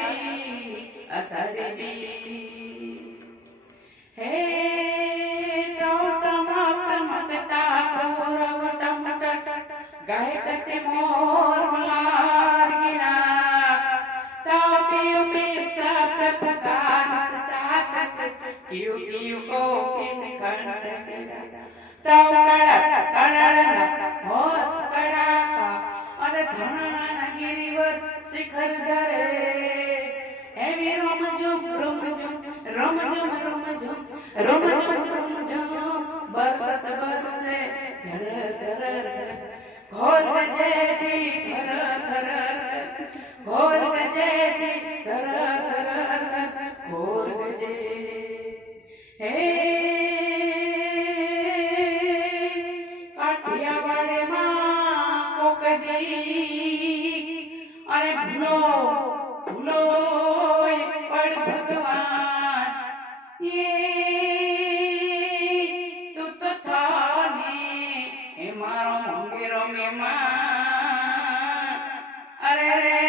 આવી અષાઢી હે ટમકતા ગૌરવ ટમટટ ગાય કતે મોર મલાર ગિરા તાપિયો પીપસા પ્રપકારત ચાતક કિયું કિયું કો કિન ખંડ તાવ કડક મોત કડાકા અને ધણના ગિરિવર શિખર ધરે એવી રમઝુમ રમઝુમ રમઝુમ રમઝુમ રમઝુમ રમઝુમ બરસત બરસે ઘર ઘર ઘોર ગજેજી ઘર ઘર ઘોર ગજેજી ઘર ઘર ઘોર ગજે હે કાઠિયાવાડે માં કોકદી અરે ભૂલો ભૂલો પડ ભગવાન તું તો થાને એ મારો મંગેરો મેમાં અરે રે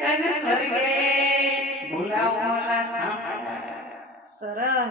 તને સ્વર્ગે ભૂલાવવાના સાંભળા સરસ